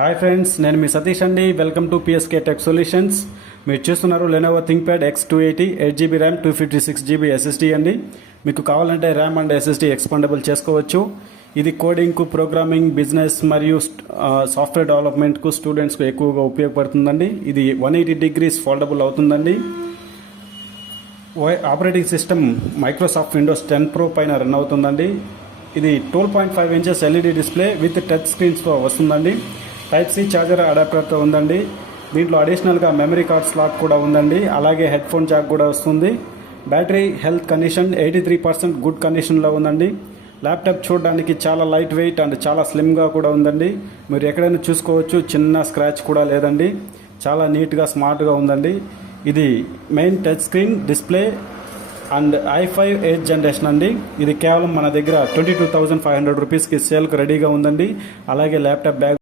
Hi friends, నేను మీ సతీష్ అండి. Welcome to PSK tech solutions. మీరు చూస్తున్నారు Lenovo ThinkPad X280 8GB RAM 256GB SSD అండి. మీకు కావాలంటే ర్యామ్ అండ్ SSD ఎక్స్పాండబుల్ చేసుకోవచ్చు. ఇది కోడింగ్కు, ప్రోగ్రామింగ్, బిజినెస్ మరియు సాఫ్ట్వేర్ డెవలప్మెంట్కు స్టూడెంట్స్కు ఎక్కువగా ఉపయోగపడుతుందండి. ఇది 180 degrees ఫోల్డబుల్ అవుతుందండి. Operating system Microsoft Windows 10 Pro పైన రన్ అవుతుందండి. ఇది 12.5 inches LED display with touch స్క్రీన్స్తో వస్తుందండి. టైప్ సి ఛార్జర్ అడాప్టర్తో ఉందండి. దీంట్లో అడిషనల్గా మెమరీ కార్డ్ స్లాట్ కూడా ఉందండి. అలాగే హెడ్ ఫోన్ జాక్ కూడా వస్తుంది. బ్యాటరీ హెల్త్ కండిషన్ 83% గుడ్ కండిషన్లో ఉందండి. ల్యాప్టాప్ చూడడానికి చాలా లైట్ వెయిట్ అండ్ చాలా స్లిమ్గా కూడా ఉందండి. మీరు ఎక్కడైనా చూసుకోవచ్చు, చిన్న స్క్రాచ్ కూడా లేదండి. చాలా నీట్గా స్మార్ట్గా ఉందండి. ఇది main touch screen display and i5 8th generation అండి. ఇది కేవలం మన దగ్గర 22,500 రూపీస్కి సేల్కి రెడీగా ఉందండి. అలాగే ల్యాప్టాప్ బ్యాగ్